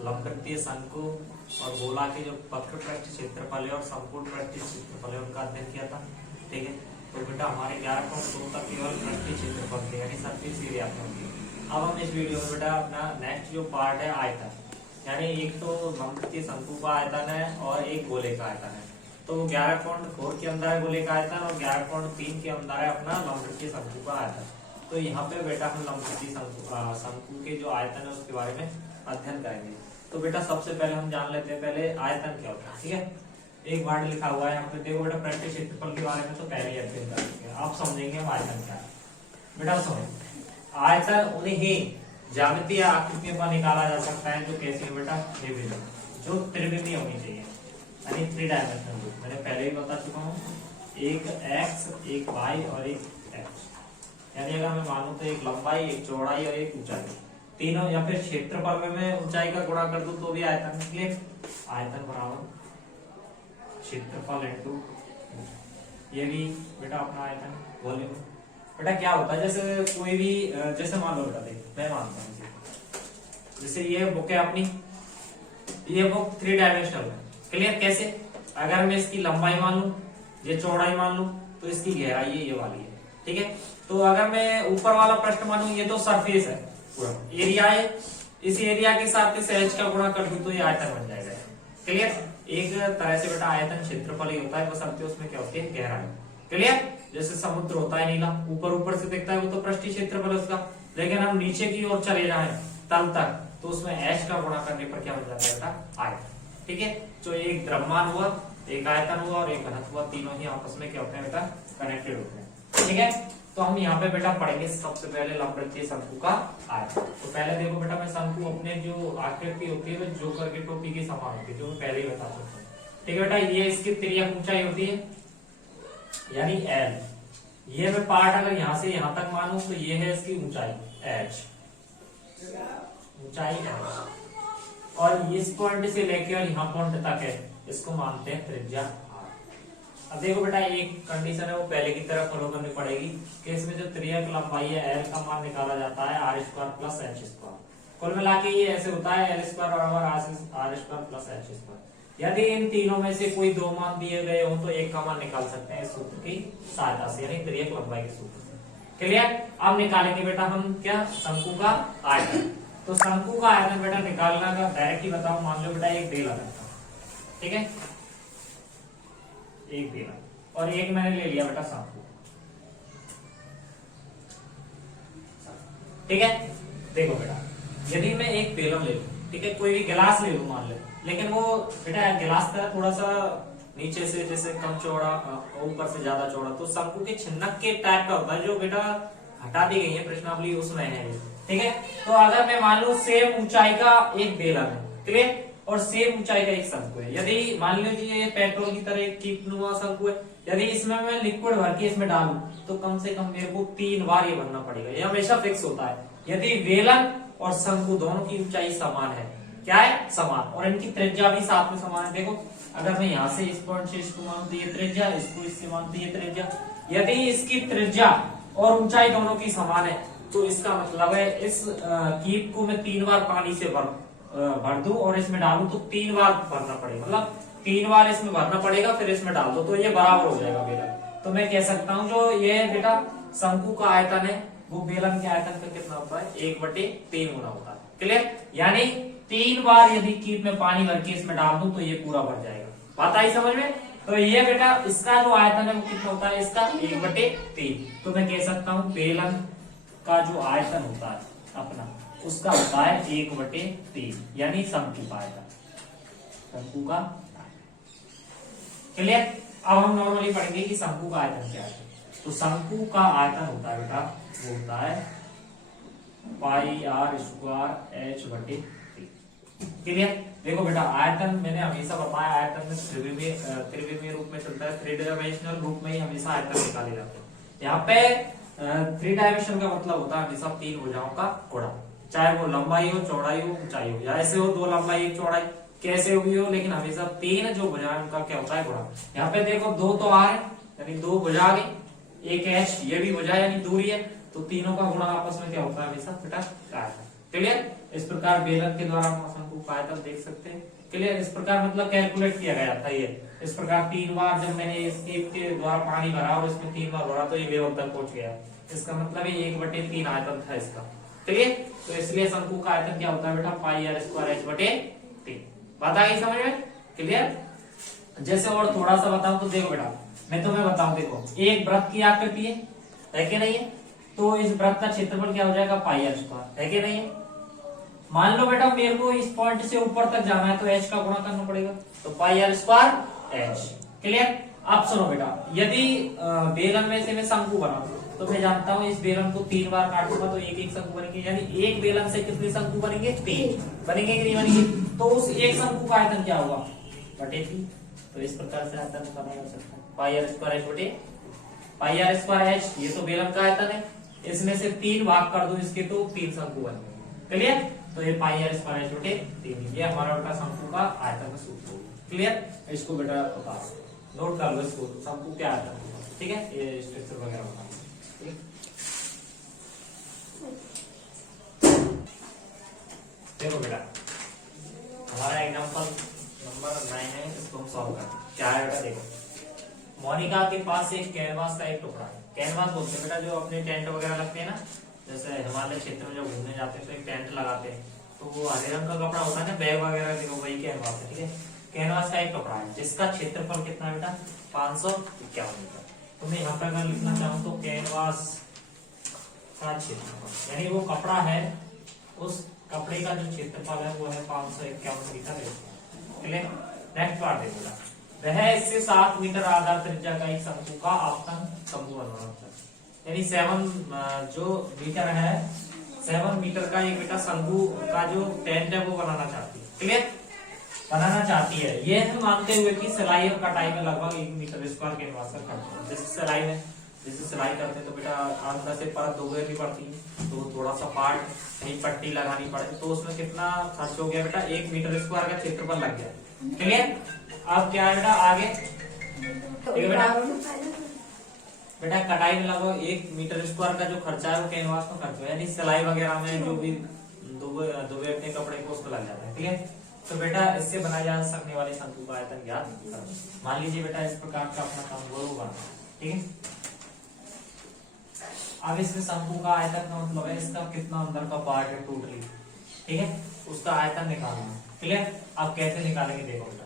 लंबवृत्तीय शंकु और गोला के जो वक्र पृष्ठ क्षेत्रफल है और संपूर्ण पृष्ठ क्षेत्रफल है उनका अध्ययन किया था। ठीक है, तो बेटा हमारे 11.2 तक केवल पृष्ठ क्षेत्रफल थे यानी सरफेस एरिया थे। अब हम इस वीडियो में बेटा अपना नेक्स्ट जो पार्ट है आयतन, यानी एक तो लंबवृत्तीय शंकु का आयतन है और एक गोले का आयतन है। तो 11.4 के अंदर है गोले का आयतन और 11.3 के अंदर है अपना लंबवृत्तीय शंकु का आयतन। तो यहाँ पे बेटा हम लंबवृत्तीय शंकु के जो आयतन है उसके बारे में अध्ययन करेंगे। तो बेटा सबसे पहले हम जान लेते हैं पहले आयतन क्या होता है। ठीक है, एक वर्ड लिखा हुआ है यहाँ पे, देखो बेटा पृष्ठ क्षेत्रफल के बारे में तो पहले ही अध्ययन कर चुके हैं, आप समझेंगे हम आयतन क्या है। बेटा सुनो, आयतन उन्हीं ज्यामितीय आकृतियों का निकाला जा सकता है जो कैसी है बेटा, जो त्रिविमीय होनी चाहिए यानी 3 डायमेंशनल रूप। मैंने पहले ही बता चुका हूँ, एक एक्स, एक वाई और एक एक्स, यानी अगर हमें मालूम तो एक लंबाई, एक चौड़ाई और एक ऊंचाई, तीनों, या फिर क्षेत्रफल में मैं ऊंचाई का गुणा कर दूं तो भी आयतन निकले। आयतन बराबर क्षेत्रफल इंटू, ये भी बेटा अपना आयतन वॉल्यूम। बेटा क्या होता है, जैसे कोई भी, जैसे मान लो बेटा, देख मैं मानता हूँ जैसे ये बुक है अपनी, ये बुक 3 डायमेंशनल है। क्लियर? कैसे? अगर मैं इसकी लंबाई मान लूं, ये चौड़ाई मान लूं, तो इसकी गहराई ये वाली है। ठीक है, तो अगर मैं ऊपर वाला पृष्ठ मानूं, ये तो सरफेस है, पूरा एरिया है, इस एरिया के साथ इस एच का गुणा कर दूं तो ये आयतन बन जाएगा। क्लियर? एक तरह से बेटा आयतन क्षेत्रफल ही होता है, बस अब उसमें क्या होती है, गहराई। क्लियर? जैसे समुद्र होता है नीला, ऊपर से दिखता है, वो तो पृष्ठीय क्षेत्रफल है उसका, लेकिन हम नीचे की ओर चले जाए तल तक तो उसमें एच का गुणा करने पर क्या बन जाता है बेटा, आयतन। ठीक है, तो एक द्रव्यमान हुआ, एक आयतन हुआ और एक घनत्व हुआ, तीनों ही आपस में क्या होते हैं बेटा, कनेक्टेड होते हैं। ठीक है, तो हम यहाँ पे बेटा पढ़ेंगे सबसे पहले लंबवृत्तीय शंकु का आयतन। तो पहले देखो बेटा, मैं शंकु अपने जो आकृति होती है वो जोकर की टोपी के समान होती है, जो मैं पहले ही बता चुका हूँ। ठीक है बेटा, ये इसकी तिर्यक ऊंचाई होती है यानी एल। ये मैं पार्ट अगर यहाँ से यहाँ तक मानूं तो ये है इसकी ऊंचाई एच, ऊंचाई एच, और इस पॉइंट से लेकर यहाँ पॉइंट तक है, इसको मानते हैं त्रिज्या r। अब देखो बेटा, एक कंडीशन है वो पहले की तरह फॉलो करनी पड़ेगी कि इसमें जो त्रिज्यक लंबाई है एल का मान निकाला जाता है r² प्लस h²। कुल मिला के ये ऐसे होता है l² बराबर r² प्लस h²। यदि इन तीनों में से कोई दो मान दिए गए हो तो एक का मान निकाल सकते हैं इस सूत्र की सहायता से, यानी त्रिज्यक लंबाई के सूत्र से। क्लियर? अब निकालेंगे बेटा हम क्या, शंकु का आयतन। तो शंकु का आयतन बेटा निकालना का डायरेक्ट ही बताओ, मान लो बेटा एक बेलन है, ठीक है, एक बेलन, और एक मैंने ले लिया बेटा शंकु। ठीक है, देखो बेटा, यदि मैं एक बेलन ले लूं, ठीक है, कोई भी गिलास ले लूं मान ले, लेकिन वो बेटा गिलास का थोड़ा सा नीचे से जैसे कम चौड़ा, ऊपर से ज्यादा चौड़ा, तो शंकु के छिन्नक के टाइप का होता है, जो बेटा हटा दी गई है प्रश्नावली उसमें है। ठीक है, तो अगर मैं मान लू सेम ऊंचाई का एक बेलन है, क्लियर, और सेम ऊंचाई का एक शंकु है, यदि मान लीजिए ये पेट्रोल की तरह एक कीपनुमा शंकु है, यदि इसमें मैं लिक्विड भर के इसमें डालूं तो कम से कम मेरे को 3 बार ये भरना पड़ेगा, ये हमेशा फिक्स होता है यदि बेलन और शंकु दोनों की ऊंचाई समान है। क्या है? समान, और इनकी त्रिज्या भी साथ में समान है। देखो, अगर मैं यहाँ से इस पॉइंट से इसको मानूं तो ये त्रिज्या, इसको इससे मानूं तो ये त्रिज्या, यदि इसकी त्रिज्या और ऊंचाई दोनों की समान है तो इसका मतलब है इस कीप को मैं 3 बार पानी से भर दूं और इसमें डालूं तो 3 बार भरना पड़ेगा, मतलब 3 बार इसमें भरना पड़ेगा, फिर इसमें डाल दो तो ये बराबर हो जाएगा बेलन। तो मैं कह सकता हूँ जो ये बेटा शंकु का आयतन है वो बेलन के आयतन का कितना होता है, 1/3 गुना होता है। क्लियर? यानी 3 बार यदि कीप में पानी भर के इसमें डाल दूं तो ये पूरा भर जाएगा। बात आई समझ में? तो ये बेटा इसका जो आयतन है वो कितना होता है, इसका 1/3। तो मैं कह सकता हूँ बेलन का जो आयतन होता है अपना, उसका होता है 1/3, यानी शंकु का आयतन, शंकु का। क्लियर? अब हम नॉर्मली पढ़ेंगे कि शंकु का आयतन क्या है। तो शंकु का आयतन होता है बेटा, वो होता है πr²h/3। क्लियर? देखो बेटा, आयतन मैंने हमेशा बताया, आयतन में त्रिविमीय रूप में चलता है, 3 डायमेंशनल रूप में ही हमेशा आयतन निकाले जाते हैं। यहाँ पे 3 डायमेंशन का मतलब होता है हमेशा 3 भुजाओं का गुणा, चाहे वो लंबाई हो, चौड़ाई हो, ऊंचाई हो, या ऐसे हो 2 लंबाई 1 चौड़ाई, कैसे हुई हो, लेकिन हमेशा 3 जो भुजाएं उनका क्या होता है, गुणा। यहाँ पे देखो 2 तो आ रहे यानी 2 भुजा आ गई, एक एच ये भी भुजा यानी दूरी है, तो तीनों का गुणा आपस में क्या होता है, हमेशा बेटा आयतन। क्लियर? इस प्रकार बेलन के द्वारा हम शंकु का आयतन देख सकते हैं। क्लियर, इस प्रकार मतलब कैलकुलेट किया गया था ये इस प्रकार 3 बार जब मैंने इस टेप के द्वारा पानी भरा और इसमें 3 बार भरा तो ये लेवल तक पहुंच गया। इसका मतलब ये 1/3 आयतन था इसका। क्लियर, तो इसलिए शंकु का आयतन क्या होता है बेटा पाई आर स्क्वायर h/3। बात आ गई समझ में? क्लियर। जैसे और थोड़ा सा बताऊं तो देखो बेटा, मैं तुम्हें बताऊं, देखो एक वृत्त की आकृति है कि नहीं है, तो इस वृत्त का क्षेत्रफल क्या हो जाएगा पाई आर स्क्वायर, है कि नहीं है। मान लो बेटा मेरे को इस पॉइंट से ऊपर तक जाना है तो h का गुणा करना पड़ेगा, तो पाई आर स्क्वायर h। क्लियर। अब सुनो बेटा, यदि बेलन में से मैं शंकु बनाऊं तो मैं जानता हूं इस बेलन को 3 बार काटूंगा तो एक एक शंकु बनेंगे, यानी एक बेलन से कितने शंकु बनेंगे? 3 बनेंगे कि नहीं बनेंगे। तो उस एक शंकु का आयतन क्या होगा? /3। तो इस प्रकार से आयतन बना जा सकता है pi r square h/, pi r square h ये तो बेलन का आयतन है, इसमें से 3 भाग कर दो इसके तो 3 शंकु बनेंगे। क्लियर, तो ये पाई आर स्क्वायर h/3 ये हमारा बेटा शंकु का आयतन का सूत्र होगा। क्लियर, इसको बेटा पास नोट कर लो, इसको शंकु क्या आयतन होगा, ठीक है, ये स्ट्रक्चर वगैरह बना। देखो बेटा हमारा एग्जांपल नंबर 9 है, इसको हम सॉल्व करते हैं। क्या है बेटा, देखो मोनिका के पास एक कैनवास का एक टुकड़ा है। कैनवास बोलते हैं बेटा जो अपने टेंट वगैरह लगते हैं ना, जैसे हिमालय क्षेत्र में जब घूमने जाते हैं तो एक टेंट लगाते हैं, तो वो हरे रंग का कपड़ा होता है ना, बैग वगैरह, देखो वही कैनवास है। ठीक है, कैनवास का एक टुकड़ा है जिसका क्षेत्रफल कितना बेटा 551 मीटर। तो मैं यहाँ पे अगर लिखना चाहूँ तो कैनवास का क्षेत्रफल यानी वो कपड़ा है, उस कपड़े का जो क्षेत्रफल है वो है 551 मीटर। क्लियर। नेक्स्ट पार्ट देखो बेटा, वह इससे 7 मीटर आधार त्रिज्या का एक शंकु का आपतन शंकु बनवाना है, यानी 7 जो मीटर है 7 मीटर का एक बेटा शंकु का जो टेंट है वो बनाना चाहती है। क्लियर, बनाना चाहती है। ये हम मानते हुए कि सिलाई और कटाई में लगभग 1 मीटर स्क्वायर कैनवास का खर्च है। जैसे सिलाई में सिलाई करते हैं तो बेटा अंदर से परत 2 की पड़ती है, तो थोड़ा सा पार्ट कहीं पट्टी लगानी पड़े तो उसमें कितना खर्च हो गया बेटा 1 मीटर स्क्वायर का क्षेत्रफल लग गया। क्लियर। अब क्या है बेटा आगे, बेटा कटाई में लगभग 1 मीटर स्क्वायर का जो खर्चा है वो कैनवास में खर्च हो, यानी सिलाई वगैरह में जो भी दुबे अपने कपड़े को उसमें लग जाता है। क्लियर। तो बेटा इससे बनाए जा सकने वाले शंकु का आयतन ज्ञात करो। मान लीजिए बेटा इस प्रकार का अपना काम होगा, ठीक है। अब इसमें शंकु का आयतन का मतलब है इसका कितना अंदर का पार्ट है टोटली, ठीक है, उसका आयतन निकालना। क्लियर। अब कैसे निकालेंगे देखो बेटा,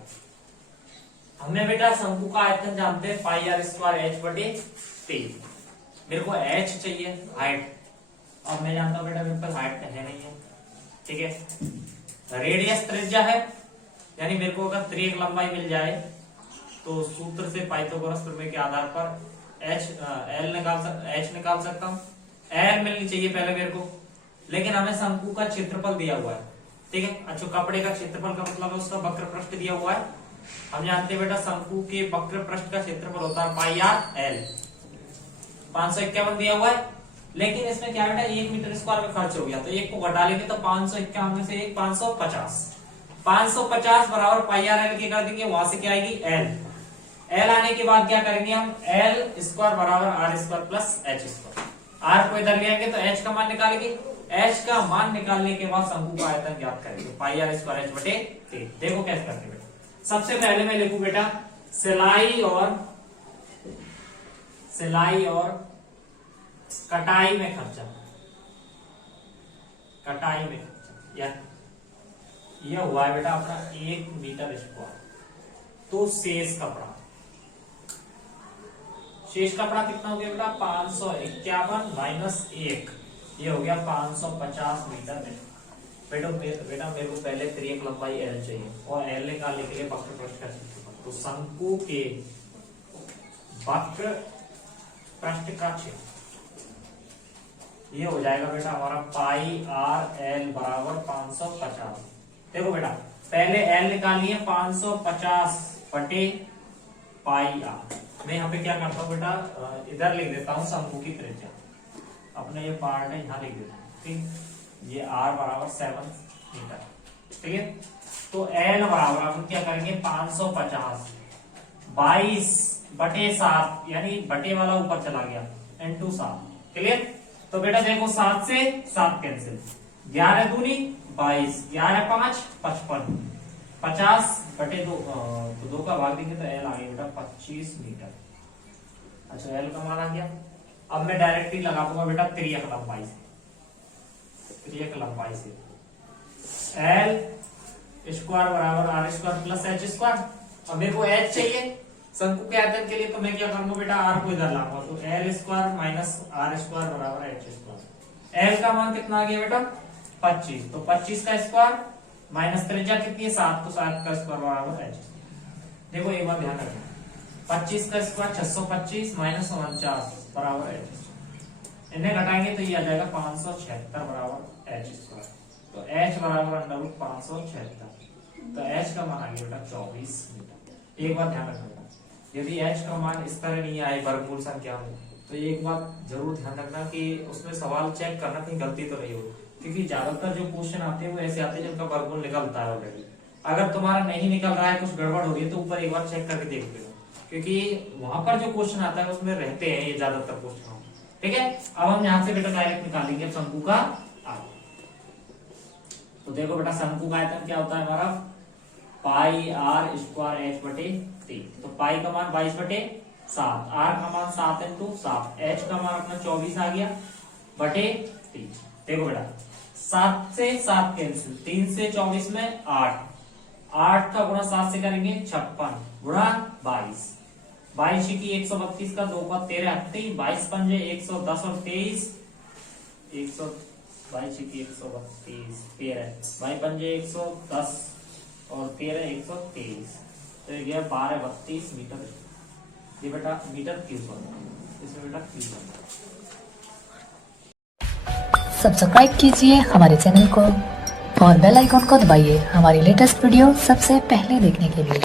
हमने बेटा शंकु का आयतन जानते हैं पाई आर स्क्वायर h/3। मेरे को h चाहिए हाइट, अब मैं जानता हूं बेटा मेरे पास हाइट है नहीं है, ठीक है। रेडियस त्रिज्या है, यानी मेरे को अगर त्रिज्या लंबाई मिल जाए तो सूत्र से पाइथागोरस प्रमेय के आधार पर h निकाल सकता हूं। l मिलनी चाहिए पहले मेरे को, लेकिन हमें शंकु का क्षेत्रफल दिया हुआ है, ठीक है। अच्छा, कपड़े का क्षेत्रफल का मतलब है उसका वक्र पृष्ठ दिया हुआ है। हम जानते हैं बेटा शंकु के वक्र पृष्ठ का क्षेत्रफल होता है पाई आर एल, 551 दिया हुआ है। लेकिन इसमें क्या बेटा 1 मीटर स्क्वायर का खर्च हो गया, तो एक को घटा लेंगे तो 551 में से 1 550 बराबर पाई आर एल के कर देंगे, वहां से क्या आएगी एल आने के बाद क्या करेंगे हम एल स्क्वायर बराबर R square plus H square. R को इधर ले आएंगे तो एच का मान निकालेंगे, एच का मान निकालने के बाद शंकु का आयतन ज्ञात करेंगे पाई आर स्क्वायर h/3। देखो कैसे करते बेटा, सबसे पहले मैं लिखूं बेटा सिलाई और कटाई में खर्चा, यह हुआ है बेटा अपना 1 मीटर स्क्वायर। तो शेष कपड़ा कितना हो गया बेटा 551 माइनस 1, ये हो गया 550 मीटर में। बेटा मेरे को पहले त्रिज्या लंबाई एल चाहिए और एल निकालने के लिए वक्र पृष्ठ का क्षेत्रफल, तो शंकु के वक्र पृष्ठ का क्षेत्र ये हो जाएगा बेटा हमारा पाई आर एल बराबर 550। देखो बेटा पहले एल निकालिए 550 बटे पाई आर। मैं यहाँ पे क्या करता हूँ बेटा इधर लिख देता हूँ शंकु की त्रिज्या, अपने ये पार्ट है यहाँ लिख देता हूँ, ठीक। ये आर बराबर 7 मीटर, ठीक है। तो एल बराबर हम क्या करेंगे 550 22 बटे 7, यानी बटे वाला ऊपर चला गया इंटू 7। क्लियर। तो बेटा देखो 7 से 7 कैंसिल, 11 दूनी 22, 11 5 55, 50/2, तो 2 का भाग देंगे तो एल आ गया बेटा 25 मीटर। अच्छा एल का मान आ गया। अब मैं डायरेक्टली लगा दूंगा बेटा त्रियक लंबाई से एल स्क्वायर बराबर R square plus H square. अब मेरे को एच चाहिए शंकु के आयतन के लिए, तो मैं क्या करूंगा बेटा आर को इधर लाऊंगा, तो L square minus R square बराबर एच स्क्वायर। एल का मान कितना आ गया बेटा 25, तो 25 का स्क्वायर माइनस त्रिज्या कितनी है 7, तो 7 का स्क्वायर बराबर एच। देखो एक बार ध्यान रखना, 25 का स्क्वायर 625 माइनस 49 बराबर एच। इन्हें घटाएंगे तो ये आ जाएगा 576 बराबर एच स्क्वायर। तो एच बराबर अंडर रूट 576, तो एच का मान आ गया बेटा 24 मीटर। एक बार ध्यान रखना, यदि एच का मान इस तरह नहीं आए वर्गमूल संख्या में, तो एक बात जरूर ध्यान रखना कि उसमें सवाल चेक करना कहीं गलती तो नहीं होगी, क्योंकि ज्यादातर जो क्वेश्चन आते हैं वो ऐसे आते हैं जिनका वर्गमूल निकलता है ऑलरेडी। अगर तुम्हारा नहीं निकल रहा है, कुछ गड़बड़ हो रही है, तो ऊपर एक बार चेक करके देख लेना, क्योंकि वहां पर जो क्वेश्चन आता है उसमें रहते हैं ये ज्यादातर क्वेश्चन। ठीक है, अब हम यहाँ से बेटा डायरेक्ट निकालेंगे शंकु का आयतन। तो देखो बेटा शंकु का आयतन क्या होता है हमारा पाई आर स्क्वायर एच बटे 3। तो पाई का मान 22/7, आर का मान 7 × 7, एच का मान अपना 24 आ गया बटे 3। देखो बेटा 7 से 7 कैंसिल, 3 से 24 में 8, 8 का गुणा 7 से करेंगे 56 गुणा 22, 22 की 132 का 2 का 13 38, 22 पंजे 110 और 23 22 की 132 13, 22 पंजे 110 और 13 123, तो ये गया 1232 मीटर। ये बेटा मीटर क्यूब बनता है, इसमें बेटा क्यूब बनता है। सब्सक्राइब कीजिए हमारे चैनल को और बेल आइकॉन को दबाइए हमारी लेटेस्ट वीडियो सबसे पहले देखने के लिए।